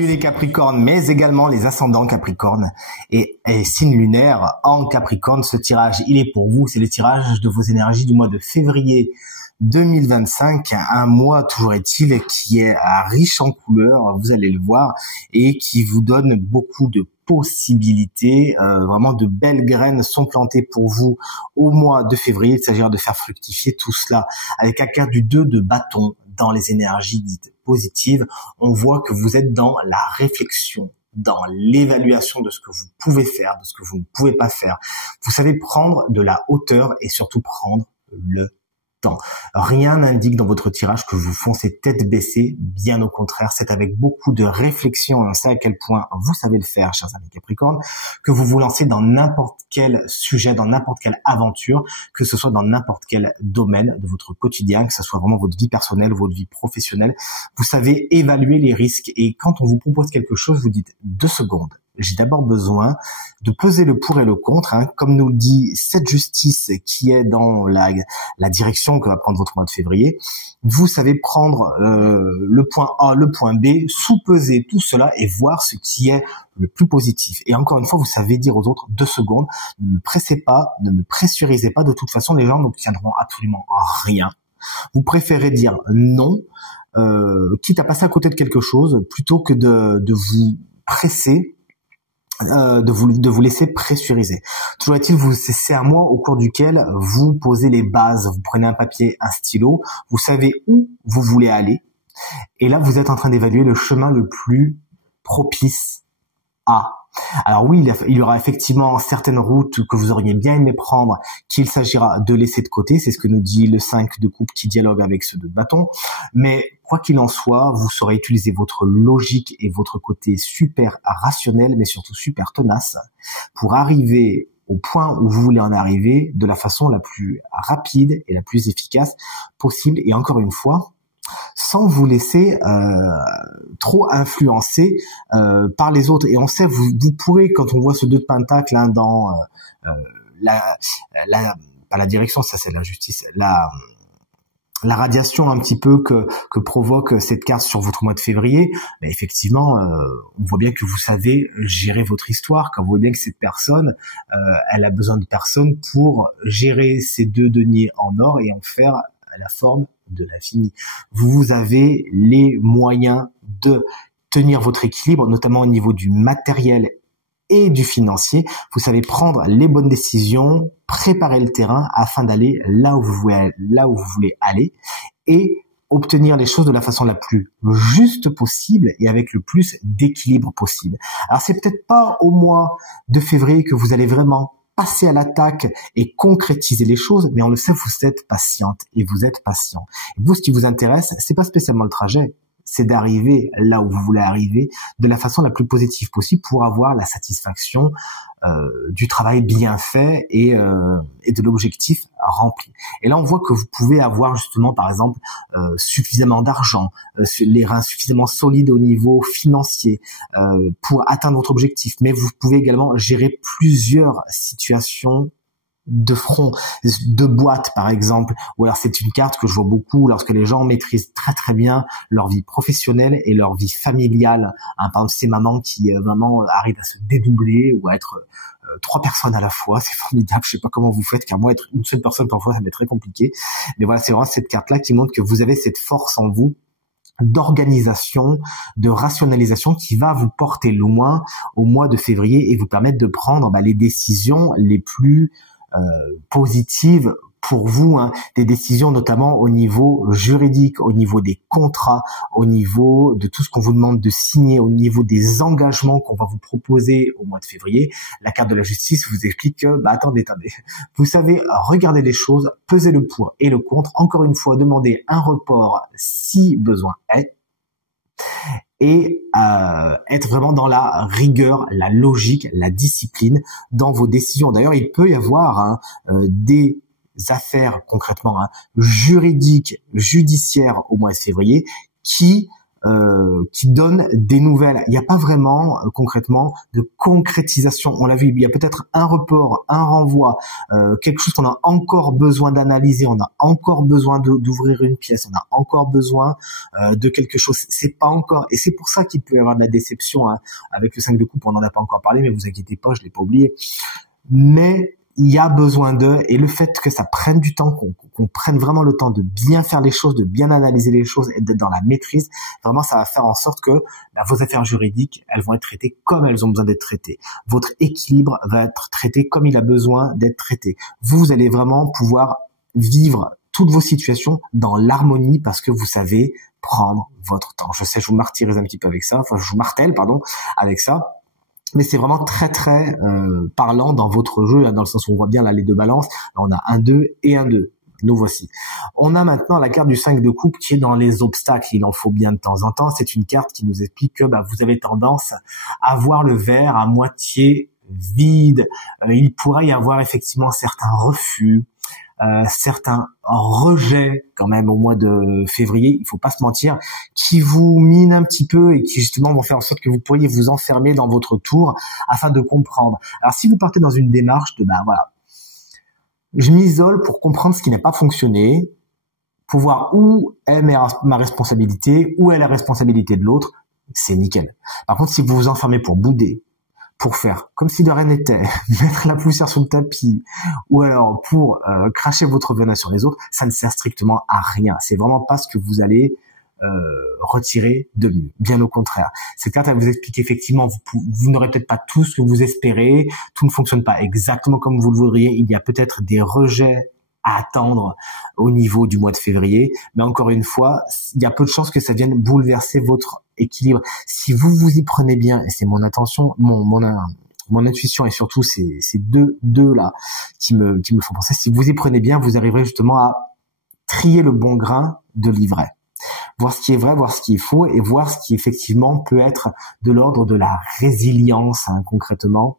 Salut les Capricornes, mais également les ascendants Capricornes et signes lunaires en Capricorne. Ce tirage, il est pour vous. C'est le tirage de vos énergies du mois de février 2025. Un mois, toujours est-il, qui est riche en couleurs, vous allez le voir, et qui vous donne beaucoup de possibilités. Vraiment de belles graines sont plantées pour vous au mois de février. Il s'agira de faire fructifier tout cela avec la carte du 2 de bâton. Dans les énergies dites positives, on voit que vous êtes dans la réflexion, dans l'évaluation de ce que vous pouvez faire, de ce que vous ne pouvez pas faire. Vous savez prendre de la hauteur et surtout prendre le temps. Rien n'indique dans votre tirage que vous foncez tête baissée, bien au contraire, c'est avec beaucoup de réflexion, et on sait à quel point vous savez le faire, chers amis Capricorne, que vous vous lancez dans n'importe quel sujet, dans n'importe quelle aventure, que ce soit dans n'importe quel domaine de votre quotidien, que ce soit vraiment votre vie personnelle, votre vie professionnelle. Vous savez évaluer les risques, et quand on vous propose quelque chose, vous dites 2 secondes. J'ai d'abord besoin de peser le pour et le contre, comme nous le dit cette justice qui est dans la direction que va prendre votre mois de février. Vous savez prendre le point A, le point B, sous-peser tout cela et voir ce qui est le plus positif. Et encore une fois, vous savez dire aux autres 2 secondes, ne me pressez pas, ne me pressurisez pas, de toute façon les gens n'obtiendront absolument rien. Vous préférez dire non, quitte à passer à côté de quelque chose, plutôt que de vous presser, de vous laisser pressuriser. Toujours est-il, c'est un mois au cours duquel vous posez les bases, vous prenez un papier, un stylo, vous savez où vous voulez aller, et là vous êtes en train d'évaluer le chemin le plus propice à. Alors oui, il y aura effectivement certaines routes que vous auriez bien aimé prendre, qu'il s'agira de laisser de côté, c'est ce que nous dit le 5 de coupe qui dialogue avec ceux de bâton, mais quoi qu'il en soit, vous saurez utiliser votre logique et votre côté super rationnel, mais surtout super tenace, pour arriver au point où vous voulez en arriver de la façon la plus rapide et la plus efficace possible, et encore une fois, sans vous laisser trop influencer par les autres. Et on sait, vous pourrez, quand on voit ce 2 de pentacle dans pas la direction, ça c'est la justice, la radiation un petit peu que provoque cette carte sur votre mois de février, mais effectivement, on voit bien que vous savez gérer votre histoire, quand vous voyez bien que cette personne, elle a besoin de personnes pour gérer ces 2 deniers en or et en faire la forme de l'infini. Vous avez les moyens de tenir votre équilibre, notamment au niveau du matériel et du financier. Vous savez prendre les bonnes décisions, préparer le terrain afin d'aller là où vous voulez aller et obtenir les choses de la façon la plus juste possible et avec le plus d'équilibre possible. Alors c'est peut-être pas au mois de février que vous allez vraiment passer à l'attaque et concrétiser les choses, mais on le sait, vous êtes patiente et vous êtes patient. Et vous, ce qui vous intéresse, c'est pas spécialement le trajet, c'est d'arriver là où vous voulez arriver de la façon la plus positive possible pour avoir la satisfaction du travail bien fait et de l'objectif rempli. Et là, on voit que vous pouvez avoir justement, par exemple, suffisamment d'argent, les reins suffisamment solides au niveau financier pour atteindre votre objectif. Mais vous pouvez également gérer plusieurs situations de front, de boîte par exemple, ou alors c'est une carte que je vois beaucoup lorsque les gens maîtrisent très très bien leur vie professionnelle et leur vie familiale. Par exemple, ces mamans qui vraiment arrivent à se dédoubler ou à être 3 personnes à la fois, c'est formidable. Je sais pas comment vous faites, car moi être une seule personne parfois ça m'est très compliqué. Mais voilà, c'est vraiment cette carte-là qui montre que vous avez cette force en vous d'organisation, de rationalisation qui va vous porter loin au mois de février et vous permettre de prendre les décisions les plus positives pour vous, des décisions notamment au niveau juridique, au niveau des contrats, au niveau de tout ce qu'on vous demande de signer, au niveau des engagements qu'on va vous proposer au mois de février. La carte de la justice vous explique que, attendez, vous savez regarder les choses, peser le pour et le contre, encore une fois, demander un report si besoin est, et être vraiment dans la rigueur, la logique, la discipline dans vos décisions. D'ailleurs, il peut y avoir des affaires concrètement juridiques, judiciaires au mois de février qui qui donne des nouvelles. Il n'y a pas vraiment concrètement de concrétisation. On l'a vu, il y a peut-être un report, un renvoi, quelque chose qu'on a encore besoin d'analyser, on a encore besoin d'ouvrir une pièce, on a encore besoin de quelque chose. C'est pas encore, et c'est pour ça qu'il peut y avoir de la déception hein. Avec le 5 de coupe, on n'en a pas encore parlé, mais vous inquiétez pas, je l'ai pas oublié. Mais il y a besoin d'eux, et le fait que ça prenne du temps, qu'on prenne vraiment le temps de bien faire les choses, de bien analyser les choses et d'être dans la maîtrise, vraiment ça va faire en sorte que vos affaires juridiques, elles vont être traitées comme elles ont besoin d'être traitées. Votre équilibre va être traité comme il a besoin d'être traité. Vous allez vraiment pouvoir vivre toutes vos situations dans l'harmonie parce que vous savez prendre votre temps. Je sais, je vous martyrise un petit peu avec ça, enfin je vous martèle, pardon, avec ça. Mais c'est vraiment très très parlant dans votre jeu, hein, dans le sens où on voit bien là les deux balances. Là, on a un 2 et un 2. Nous voici. On a maintenant la carte du 5 de coupe qui est dans les obstacles. Il en faut bien de temps en temps. C'est une carte qui nous explique que vous avez tendance à voir le verre à moitié vide. Il pourrait y avoir effectivement certains refus, certains rejets quand même au mois de février, il faut pas se mentir, qui vous minent un petit peu et qui justement vont faire en sorte que vous pourriez vous enfermer dans votre tour afin de comprendre. Alors si vous partez dans une démarche de voilà, je m'isole pour comprendre ce qui n'a pas fonctionné, pour voir où est ma responsabilité, où est la responsabilité de l'autre, c'est nickel. Par contre, si vous vous enfermez pour bouder, pour faire comme si de rien n'était, mettre la poussière sur le tapis, ou alors pour cracher votre venin sur les autres, ça ne sert strictement à rien. C'est vraiment pas ce que vous allez retirer de mieux. Bien au contraire. Cette carte, elle vous explique effectivement, vous n'aurez peut-être pas tout ce que vous espérez, tout ne fonctionne pas exactement comme vous le voudriez, il y a peut-être des rejets à attendre au niveau du mois de février, mais encore une fois, il y a peu de chances que ça vienne bouleverser votre équilibre. Si vous vous y prenez bien, et c'est mon attention, mon intuition et surtout ces deux là qui me font penser, si vous y prenez bien, vous arriverez justement à trier le bon grain de l'ivraie. Voir ce qui est vrai, voir ce qui est faux et voir ce qui effectivement peut être de l'ordre de la résilience hein, concrètement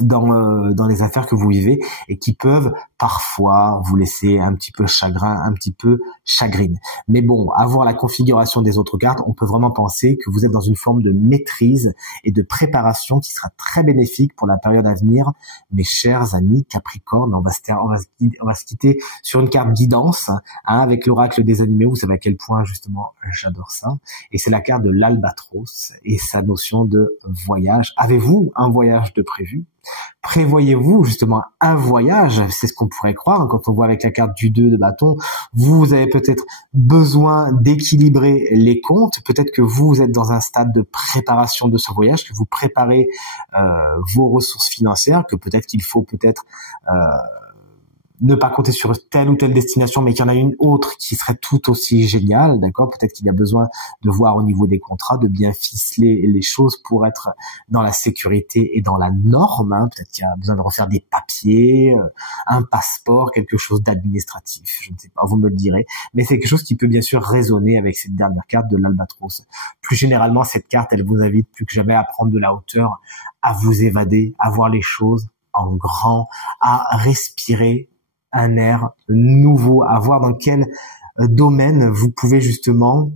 dans les affaires que vous vivez et qui peuvent parfois vous laisser un petit peu chagrin, un petit peu chagrine. Mais bon, à voir la configuration des autres cartes, on peut vraiment penser que vous êtes dans une forme de maîtrise et de préparation qui sera très bénéfique pour la période à venir. Mes chers amis Capricorne, on va se quitter sur une carte guidance hein, avec l'oracle des animés. Vous savez à quel point justement j'adore ça. Et c'est la carte de l'albatros et sa notion de voyage. Avez-vous un voyage de prévu? Prévoyez-vous justement un voyage? C'est ce qu'on pourrait croire quand on voit avec la carte du 2 de bâton. Vous avez peut-être besoin d'équilibrer les comptes. Peut-être que vous êtes dans un stade de préparation de ce voyage, que vous préparez vos ressources financières, que peut-être qu'il faut ne pas compter sur telle ou telle destination, mais qu'il y en a une autre qui serait tout aussi géniale, d'accord? Peut-être qu'il y a besoin de voir au niveau des contrats, de bien ficeler les choses pour être dans la sécurité et dans la norme, hein. Peut-être qu'il y a besoin de refaire des papiers, un passeport, quelque chose d'administratif, je ne sais pas, vous me le direz, mais c'est quelque chose qui peut bien sûr résonner avec cette dernière carte de l'albatros. Plus généralement, cette carte, elle vous invite plus que jamais à prendre de la hauteur, à vous évader, à voir les choses en grand, à respirer un air nouveau, à voir dans quel domaine vous pouvez justement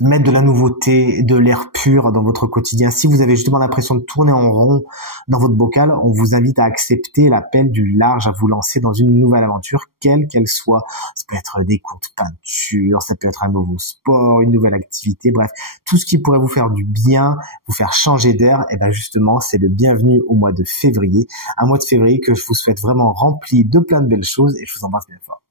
mettre de la nouveauté, de l'air pur dans votre quotidien. Si vous avez justement l'impression de tourner en rond dans votre bocal, on vous invite à accepter l'appel du large, à vous lancer dans une nouvelle aventure, quelle qu'elle soit. Ça peut être des cours de peinture, ça peut être un nouveau sport, une nouvelle activité, bref, tout ce qui pourrait vous faire du bien, vous faire changer d'air, et ben justement, c'est le bienvenu au mois de février. Un mois de février que je vous souhaite vraiment rempli de plein de belles choses et je vous embrasse bien fort.